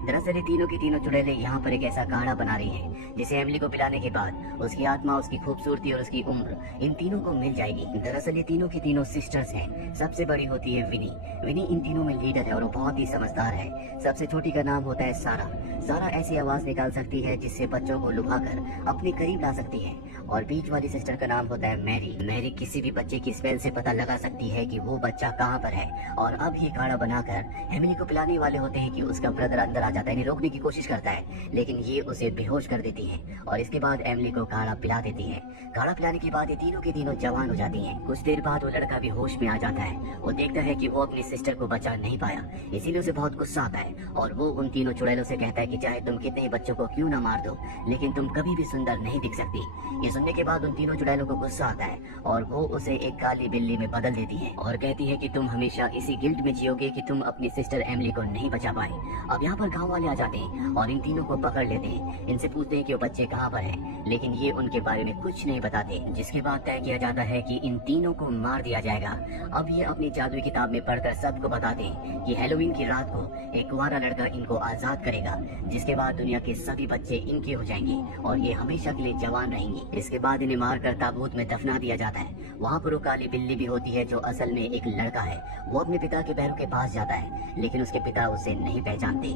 दरअसल ये तीनों की तीनों चुड़ैलें यहाँ पर एक ऐसा काढ़ा बना रही हैं जिसे एमिली को पिलाने के बाद उसकी आत्मा, उसकी खूबसूरती और उसकी उम्र इन तीनों को मिल जाएगी। दरअसल ये तीनों की तीनों सिस्टर्स हैं। सबसे बड़ी होती है विनी। विनी इन तीनों में लीडर है और वो बहुत ही समझदार है। सबसे छोटी का नाम होता है सारा। सारा ऐसी आवाज निकाल सकती है जिससे बच्चों को लुभाकर अपने करीब ला सकती है। और बीच वाली सिस्टर का नाम होता है मैरी। मैरी किसी भी बच्चे की स्मेल से पता लगा सकती है कि वो बच्चा कहाँ पर है। और अब ये काढ़ा बनाकर एमिली को पिलाने वाले होते हैं कि उसका ब्रदर अंदर आ जाता है, रोकने की कोशिश करता है, लेकिन ये उसे बेहोश कर देती है और इसके बाद एमिली को काढ़ा पिला देती है। काढ़ा पिलाने के बाद ये तीनों की तीनों जवान हो जाती हैं। कुछ देर बाद वो लड़का भी होश में आ जाता है। वो देखता है कि वो अपनी सिस्टर को बचा नहीं पाया, इसीलिए उसे बहुत गुस्सा आता है और वो उन तीनों चुड़ैलों से कहता है कि चाहे तुम कितने ही बच्चों को क्यों ना मार दो, लेकिन तुम कभी भी सुंदर नहीं दिख सकती। ये सुनने के बाद उन तीनों चुड़ैलों को गुस्सा आता है और वो उसे एक काली बिल्ली में बदल देती है और कहती है कि तुम हमेशा इसी गिल्ट में जियोगे कि तुम अपनी सिस्टर एमिली को नहीं बचा पाए। अब यहाँ पर गाँव वाले आ जाते हैं और इन तीनों को पकड़ लेते हैं। इनसे पूछते हैं कि वो बच्चे कहाँ पर हैं, लेकिन ये उनके बारे में कुछ नहीं बताते। जिसके बाद तय किया जाता है कि इन तीनों को मार दिया जाएगा। अब ये अपनी जादुई किताब में पढ़कर सबको बताते हैं कि हैलोवीन की रात को एक कुंवारा लड़का इनको आजाद करेगा, जिसके बाद दुनिया के सभी बच्चे इनके हो जाएंगे और ये हमेशा के लिए जवान रहेंगे। इसके बाद इन्हें मारकर ताबूत में दफना दिया जाता है। वहाँ पर वो काली बिल्ली भी होती है जो असल में एक लड़का है। वो अपने पिता के पैरों के पास जाता है, लेकिन उसके पिता उसे नहीं पहचानते।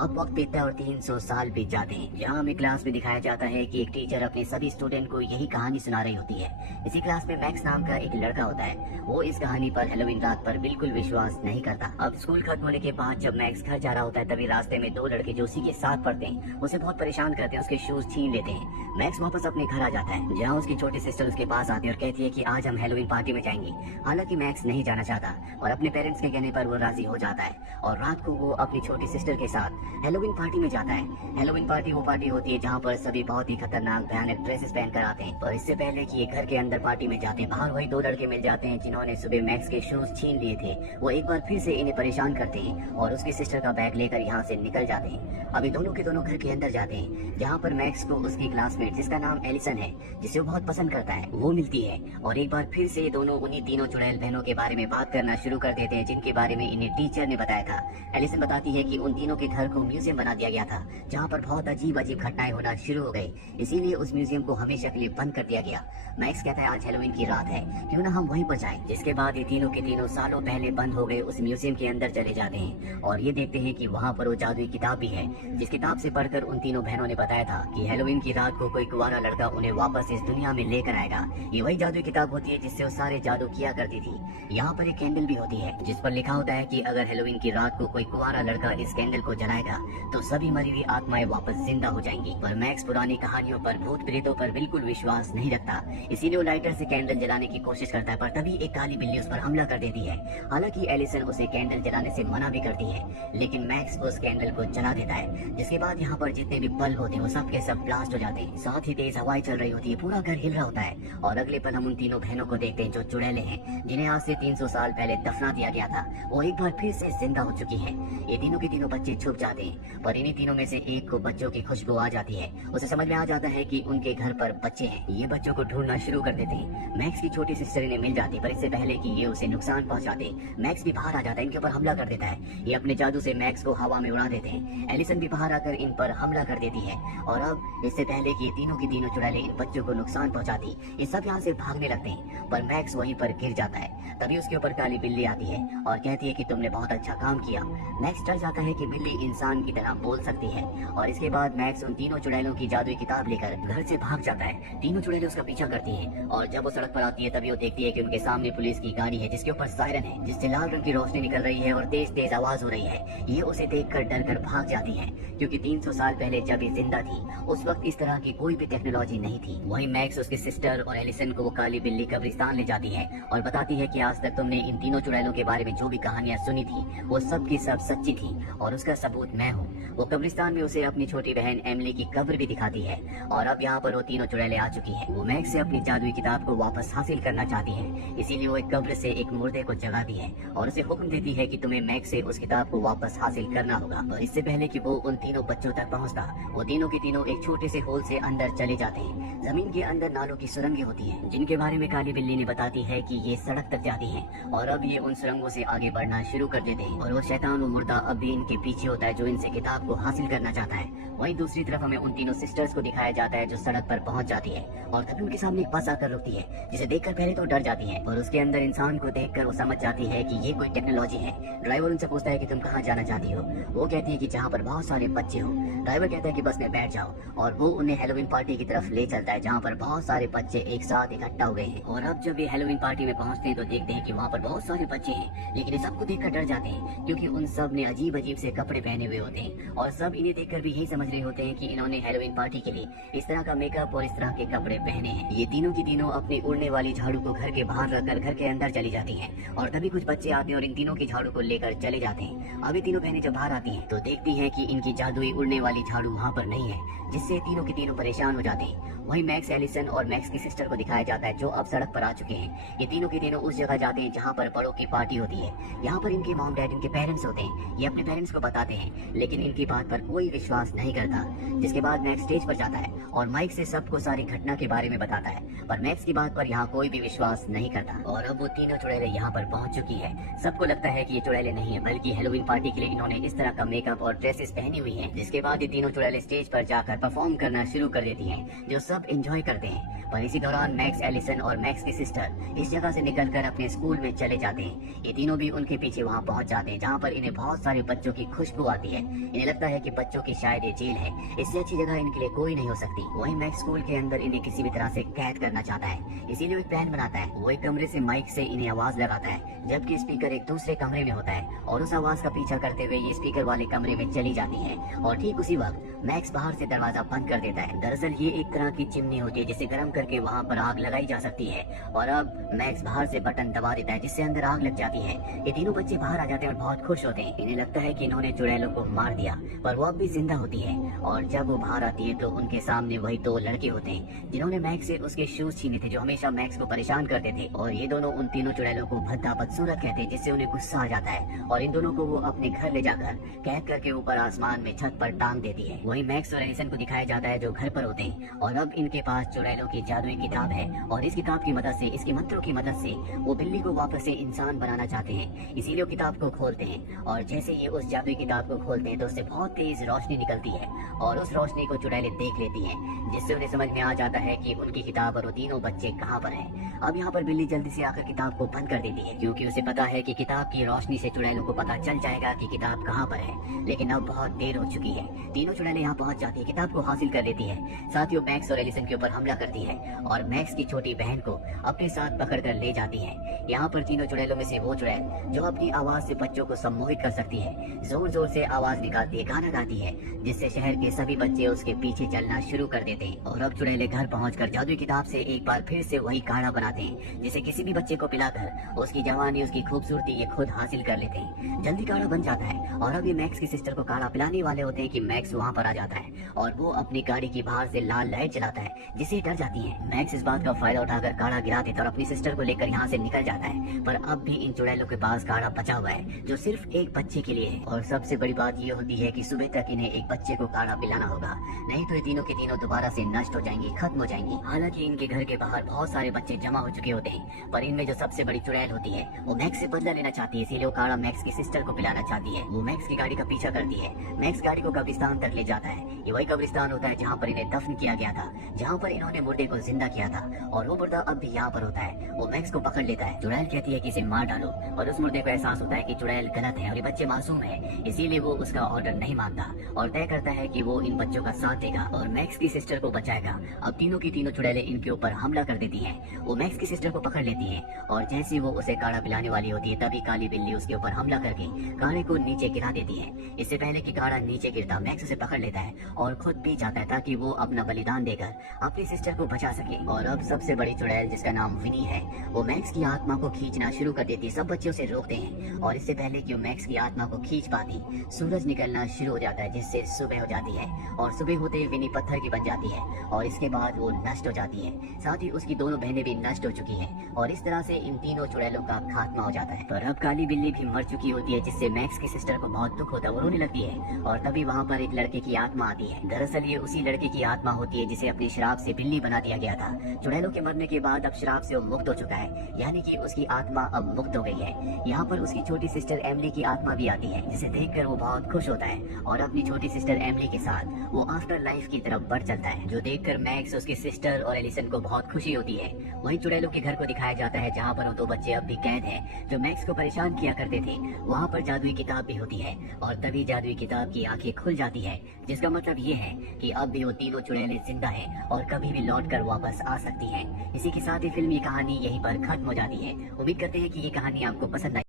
अब वक्त बीतता है और 300 साल बीत जाते हैं। यहाँ हमें क्लास में दिखाया जाता है कि एक टीचर अपने सभी स्टूडेंट को यही कहानी सुना रही होती है। इसी क्लास में मैक्स नाम का एक लड़का होता है। वो इस कहानी पर हैलोवीन रात पर बिल्कुल विश्वास नहीं करता। अब स्कूल खत्म होने के बाद जब मैक्स घर जा रहा होता है, तभी रास्ते में दो लड़के जो उसी के साथ पढ़ते हैं उसे बहुत परेशान करते हैं, उसके शूज छीन लेते हैं। मैक्स वापस अपने घर आ जाता है, जहाँ उसकी छोटी सिस्टर उसके पास आती है और कहती है कि आज हम हैलोवीन पार्टी में जाएंगे। हालांकि मैक्स नहीं जाना चाहता और अपने पेरेंट्स के कहने पर वो राजी हो जाता है और रात को वो अपनी छोटी सिस्टर के साथ हैलोवीन पार्टी में जाता है। हैलोवीन पार्टी वो पार्टी होती है जहाँ पर सभी बहुत ही खतरनाक भयानक ड्रेसेस पहनकर आते हैं। और इससे पहले कि ये घर के अंदर पार्टी में जाते हैं, बाहर वही दो लड़के मिल जाते हैं जिन्होंने सुबह मैक्स के शूज छीन लिए थे। वो एक बार फिर से इन्हें परेशान करते हैं और उसकी सिस्टर का बैग लेकर यहाँ से निकल जाते हैं। अभी दोनों के दोनों घर के अंदर जाते हैं, जहाँ पर मैक्स को उसकी क्लासमेट जिसका नाम एलिसन है, जिसे वो बहुत पसंद करता है, वो मिलती है। और एक बार फिर से दोनों उन्हीं तीनों चुड़ैल बहनों के बारे में बात करना शुरू कर देते हैं जिनके बारे में इन्हें टीचर ने बताया था। एलिसन बताती है कि उन तीनों के घर को म्यूजियम बना दिया गया था, जहाँ पर बहुत अजीब अजीब घटनाएं होना शुरू हो गई, इसीलिए उस म्यूजियम को हमेशा के लिए बंद कर दिया गया। मैक्स कहता है आज हैलोवीन की रात है, क्यों ना हम वहीं पर जाएं। जिसके बाद ये तीनों के तीनों सालों पहले बंद हो गए उस म्यूजियम के अंदर चले जाते हैं और ये देखते हैं कि वहाँ पर वो जादुई किताब भी है, जिस किताब से पढ़कर उन तीनों बहनों ने बताया था कि हैलोवीन की रात को कोई कुंवारा लड़का उन्हें वापस इस दुनिया में लेकर आएगा। ये वही जादुई किताब होती है जिससे वो सारे जादू किया करती थी। यहाँ पर एक कैंडल भी होती है जिस पर लिखा होता है कि अगर हैलोवीन की रात को कोई कुंवारा लड़का इस कैंडल को जलाएगा तो सभी मरी हुई आत्माएं वापस जिंदा हो जाएंगी। पर मैक्स पुरानी कहानियों पर, भूत प्रेतों पर बिल्कुल विश्वास नहीं रखता, इसीलिए वो लाइटर से कैंडल जलाने की कोशिश करता है, पर तभी एक काली बिल्ली उस पर हमला कर देती है। हालांकि एलिसन उसे कैंडल जलाने से मना भी करती है, लेकिन मैक्स उस कैंडल को जला देता है। जिसके बाद यहाँ पर जितने भी बल्ब होते हैं वो सब के सब ब्लास्ट हो जाते हैं। साथ ही तेज हवाएं चल रही होती है, पूरा घर हिल रहा होता है। और अगले पल हम उन तीनों बहनों को देखते हैं जो चुड़ैलें हैं, जिन्हें आज से 300 साल पहले दफना दिया गया था। वो एक बार फिर से जिंदा हो चुकी है। ये तीनों के तीनों बच्चे छुप जाते हैं, पर इन्हीं तीनों में से एक को बच्चों की खुशबू आ जाती है। उसे समझ में आ जाता है कि उनके घर पर बच्चे हैं। ये बच्चों को ढूंढना शुरू कर देते हैं। मैक्स की छोटी सिस्टर इन्हें मिल जाती, पर इससे पहले कि ये उसे नुकसान पहुंचाते, मैक्स भी बाहर आ जाता है, इनके ऊपर हमला कर देता है। ये अपने जादू से मैक्स को हवा में उड़ा देते हैं। एलिसन भी बाहर आकर इन पर हमला कर देती है और अब इससे पहले कि ये तीनों की तीनों चुड़ैलें इन बच्चों को नुकसान पहुंचाती, ये सब यहाँ से भागने लगते हैं, पर मैक्स वहीं पर गिर जाता है। तभी उसके ऊपर काली बिल्ली आती है और कहती है कि तुमने बहुत अच्छा काम किया। मैक्स डर जाता है कि बिल्ली इंसान की तरह बोल सकती है और इसके बाद मैक्स उन तीनों चुड़ैलों की जादुई किताब लेकर घर से भाग जाता है। तीनों चुड़ैलें उसका पीछा करती हैं और जब वो सड़क पर आती है तभी वो देखती है कि उनके सामने पुलिस की गाड़ी है जिसके ऊपर सायरन है, जिससे लाल रंग की रोशनी निकल रही है और तेज तेज आवाज हो रही है। ये उसे देखकर डर कर भाग जाती है, क्योंकि 300 साल पहले जब ये जिंदा थी उस वक्त इस तरह की कोई भी टेक्नोलॉजी नहीं थी। वहीं मैक्स उसके सिस्टर और एलिसन को वो काली बिल्ली कब्रिस्तान ले जाती है और बताती है कि आज तक तुमने इन तीनों चुड़ैलों के बारे में जो भी कहानियां सुनी थी वो सब की सब सच्ची थी और उसका सबूत मैं हूँ। वो कब्रिस्तान में उसे अपनी छोटी बहन एमिली की कब्र भी दिखाती है और अब यहाँ पर वो तीनों चुड़ैलें आ चुकी हैं। वो मैक्स से अपनी जादुई किताब को वापस हासिल करना चाहती है, इसीलिए वो एक कब्र से एक मुर्दे को जगाती है और उसे हुक्म देती है कि तुम्हें मैक्स से उस किताब को वापस हासिल करना होगा। और इससे पहले कि वो उन तीनों बच्चों तक पहुँचता, वो तीनों के तीनों एक छोटे से होल से अंदर चले जाते हैं। जमीन के अंदर नालों की सुरंगें होती हैं, जिनके बारे में काली बिल्ली ने बताती है कि ये सड़क तक जाती हैं और अब ये उन सुरंगों से आगे बढ़ना शुरू कर देते हैं और वो शैतान वो मुर्दा अब भी इनके पीछे होता है है जो इनसे किताब को हासिल करना चाहता है। वहीं दूसरी तरफ हमें उन तीनों सिस्टर्स को दिखाया जाता है जो सड़क पर पहुंच जाती है और तभी उनके सामने एक बस आकर रुकती है, जिसे देखकर पहले तो डर जाती है और उसके अंदर इंसान को देखकर वो समझ जाती है कि ये कोई टेक्नोलॉजी है। ड्राइवर उनसे पूछता है कि तुम कहाँ जाना चाहती हो। वो कहती है कि जहाँ पर बहुत सारे बच्चे हो। ड्राइवर कहता है कि बस में बैठ जाओ और वो उन्हें हेलोवीन पार्टी की तरफ ले चलता है जहाँ पर बहुत सारे बच्चे एक साथ इकट्ठा हो गए हैं। और अब जब ये हेलोवीन पार्टी में पहुंचते हैं तो देखते हैं कि वहाँ पर बहुत सारे बच्चे हैं, लेकिन ये सबको देखकर डर जाते हैं क्योंकि उन सब ने अजीब अजीब से कपड़े पहने हुए होते हैं और सब इन्हें देखकर भी यही समझ रहे होते हैं कि इन्होंने हेलोवीन पार्टी के लिए इस तरह का मेकअप और इस तरह के कपड़े पहने हैं। ये तीनों की तीनों अपनी उड़ने वाली झाड़ू को घर के बाहर रखकर घर के अंदर चली जाती हैं और तभी कुछ बच्चे आते हैं और इन तीनों की झाड़ू को लेकर चले जाते हैं। अभी तीनों बहनें जब बाहर आती हैं तो देखती हैं कि इनकी जादुई उड़ने वाली झाड़ू वहाँ पर नहीं है, जिससे तीनों की तीनों परेशान हो जाते हैं। वहीं मैक्स, एलिसन और मैक्स की सिस्टर को दिखाया जाता है जो अब सड़क पर आ चुके हैं। ये तीनों के तीनों उस जगह जाते हैं जहाँ पर बड़ों की पार्टी होती है। यहाँ पर इनके मॉम डैड, इनके पेरेंट्स होते हैं। ये अपने पेरेंट्स को बताते हैं लेकिन इनकी बात पर कोई विश्वास नहीं करता। जिसके बाद मैक्स स्टेज पर जाता है और माइक से सबको सारी घटना के बारे में बताता है, पर मैक्स की बात पर यहाँ कोई भी विश्वास नहीं करता। और अब वो तीनों चुड़ैलें यहाँ पर पहुँच चुकी है। सबको लगता है कि ये चुड़ैलें नहीं है बल्कि हेलोवीन पार्टी के लिए इन्होंने इस तरह का मेकअप और ड्रेसेस पहनी हुई है। जिसके बाद ये तीनों चुड़ैलें स्टेज पर जाकर परफॉर्म करना शुरू कर देती हैं जो सब एंजॉय करते हैं। पर इसी दौरान मैक्स, एलिसन और मैक्स की सिस्टर इस जगह से निकलकर अपने स्कूल में चले जाते हैं। ये तीनों भी उनके पीछे वहाँ पहुँच जाते हैं जहाँ पर इन्हें बहुत सारे बच्चों की खुशबू आती है। इन्हें लगता है कि बच्चों की शायद ये जेल है, इससे अच्छी जगह इनके लिए कोई नहीं हो सकती। वहीं मैक्स स्कूल के अंदर इन्हें किसी भी तरह से कैद करना चाहता है, इसीलिए एक प्लान बनाता है। वो एक कमरे से माइक से इन्हें आवाज लगाता है जबकि स्पीकर एक दूसरे कमरे में होता है और उस आवाज का पीछा करते हुए ये स्पीकर वाले कमरे में चली जाती है। और ठीक उसी वक्त मैक्स बाहर से दरवाजा बंद कर देता है। दरअसल ये एक तरह की चिमनी होती है जिसे गर्म करके वहाँ पर आग लगाई जा सकती है और अब मैक्स बाहर से बटन दबा देता है जिससे अंदर आग लग जाती है। ये तीनों बच्चे बाहर आ जाते हैं और बहुत खुश होते हैं। इन्हें लगता है कि इन्होंने चुड़ैलों को मार दिया, पर वो अब भी जिंदा होती है। और जब वो बाहर आती है तो उनके सामने वही दो लड़के होते हैं जिन्होंने मैक्स से उसके शूज छीने थे जो हमेशा मैक्स को परेशान करते थे। और ये दोनों उन तीनों चुड़ैलों को भद्दा बदसूरत कहते हैं जिससे उन्हें गुस्सा आ जाता है और इन दोनों को वो अपने घर ले जाकर कैद करके ऊपर आसमान में छत पर टांग देती है। वहीं मैक्स और एलिसन को दिखाया जाता है जो घर पर होते हैं और अब इनके पास चुड़ैलों की जादुई किताब है और इस किताब की मदद से, इसके मंत्रों की मदद से वो बिल्ली को वापस से इंसान बनाना चाहते हैं। इसीलिए वो किताब को खोलते हैं और जैसे ये उस जादुई किताब को खोलते हैं तो उससे बहुत तेज रोशनी निकलती है और उस रोशनी को चुड़ैलें देख लेती हैं जिससे उन्हें समझ में आ जाता है कि उनकी किताब और वो तीनों बच्चे कहाँ पर हैं। अब यहाँ पर बिल्ली जल्दी से आकर किताब को बंद कर देती है क्योंकि उसे पता है कि किताब की रोशनी से चुड़ैलों को पता चल जाएगा कि किताब कहाँ पर है। लेकिन अब बहुत देर हो चुकी है। तीनों चुड़ैलें यहाँ पहुँच जाती है, किताब को हासिल कर लेती है। साथ ही वो मैक्स और एलिसन के ऊपर हमला करती है और मैक्स की छोटी बहन को अपने साथ पकड़कर ले जाती है। यहाँ पर तीनों चुड़ैलों में से वो चुड़ैल जो अपनी आवाज से बच्चों को सम्मोहित कर सकती है जोर जोर से आवाज निकालती है, गाना गाती है जिससे शहर के सभी बच्चे उसके पीछे चलना शुरू कर देते हैं। और अब चुड़ैले घर पहुंचकर जादुई किताब से एक बार फिर से वही काढ़ा बनाते हैं जिसे किसी भी बच्चे को पिलाकर उसकी जवानी, उसकी खूबसूरती ये खुद हासिल कर लेते हैं। जल्दी काढ़ा बन जाता है और अब ये मैक्स की सिस्टर को काढ़ा पिलाने वाले होते हैं कि मैक्स वहाँ पर आ जाता है और वो अपनी गाड़ी की बाहर से लाल लाइट जलाता है जिससे डर जाती है। मैक्स इस बात का फायदा उठाकर काढ़ा गिरा देता है और अपनी सिस्टर को लेकर यहाँ से निकल जाता है। पर अब भी इन चुड़ैलों के पास काढ़ा बचा हुआ है जो सिर्फ एक बच्चे के लिए है। और सबसे बड़ी बात ये होती है कि सुबह तक इन्हें एक बच्चे को काढ़ा पिलाना होगा, नहीं तो ये तीनों के तीनों दोबारा से नष्ट हो जाएंगी, खत्म हो जाएंगी। हालांकि इनके घर के बाहर बहुत सारे बच्चे जमा हो चुके होते हैं पर इनमें जो सबसे बड़ी चुड़ैल होती है वो मैक्स से बदला लेना चाहती है, इसीलिए वो काढ़ा मैक्स की सिस्टर को पिलाना चाहती है। वो मैक्स की गाड़ी का पीछा करती है। मैक्स गाड़ी को कब्रिस्तान तक ले जाता है। ये वही कब्रिस्तान होता है जहाँ पर इन्हें दफन किया गया था, जहाँ पर इन्होंने मुर्दे को जिंदा किया था और वो मुर्दा अब भी यहाँ पर होता है। वो मैक्स को पकड़ लेता है। चुड़ैल कहती है कि इसे मार डालो और उस मुर्दे को एहसास होता है कि चुड़ैल गलत है और ये बच्चे मासूम है, इसीलिए वो उसका ऑर्डर नहीं मानता और तय करता है कि वो इन बच्चों का साथ देगा और मैक्स की सिस्टर को बचाएगा। अब तीनों की तीनों चुड़ैलें इनके ऊपर हमला कर देती हैं। वो मैक्स की सिस्टर को पकड़ लेती है और जैसे वो उसे काढ़ा पिलाने वाली होती है तभी काली बिल्ली उसके ऊपर हमला करके काढ़े को नीचे गिरा देती है। इससे पहले कि काढ़ा नीचे गिरता मैक्स उसे पकड़ लेता है और खुद पी जाता है ताकि वो अपना बलिदान देकर अपनी सिस्टर को बचा सके। और अब सबसे बड़ी चुड़ैल जिसका नाम विनी है वो मैक्स की आत्मा को खींचना शुरू कर देती है। सब बच्चे उसे रोकते हैं और इससे पहले कि वो मैक्स की आत्मा को खींच पाती सूरज निकलना शुरू हो जाता है जिससे सुबह हो जाती है और सुबह होते ही विनी पत्थर की बन जाती है और इसके बाद वो नष्ट हो जाती है। साथ ही उसकी दोनों बहनें भी नष्ट हो चुकी हैं और इस तरह से इन तीनों चुड़ैलों का खात्मा हो जाता है। पर अब काली बिल्ली भी मर चुकी होती है जिससे मैक्स की सिस्टर को बहुत दुख होता है, वो रोने लगती है और तभी वहाँ पर एक लड़के की आत्मा आती है। दरअसल ये उसी लड़के की आत्मा होती है जिसे अपनी श्राप से बिल्ली बना दिया गया था। चुड़ैलों के मरने के बाद अब श्राप से वो मुक्त हो चुका है, यानी कि उसकी आत्मा अब मुक्त हो गई है। यहाँ पर उसकी छोटी सिस्टर एमिली की आत्मा भी आती है, जिसे देखकर वो बहुत खुश होता है और अपनी छोटी सिस्टर एमिली के साथ वो आफ्टर लाइफ की तरफ बढ़ चलता है, जो देखकर मैक्स, उसकी सिस्टर और एलिसन को बहुत खुशी होती है। वहीं चुड़ैलों के घर को दिखाया जाता है जहाँ पर वो दो बच्चे अब भी कैद हैं जो मैक्स को परेशान किया करते थे। वहाँ पर जादुई किताब भी होती है और तभी जादुई किताब की आंखें खुल जाती है, जिसका मतलब ये है कि अब भी वो तीनों चुड़ैलें जिंदा हैं और कभी भी लौट कर वापस आ सकती हैं। इसी के साथ ही फिल्म की कहानी यहीं पर खत्म हो जाती है। उम्मीद करते हैं कि ये कहानी आपको पसंद आई।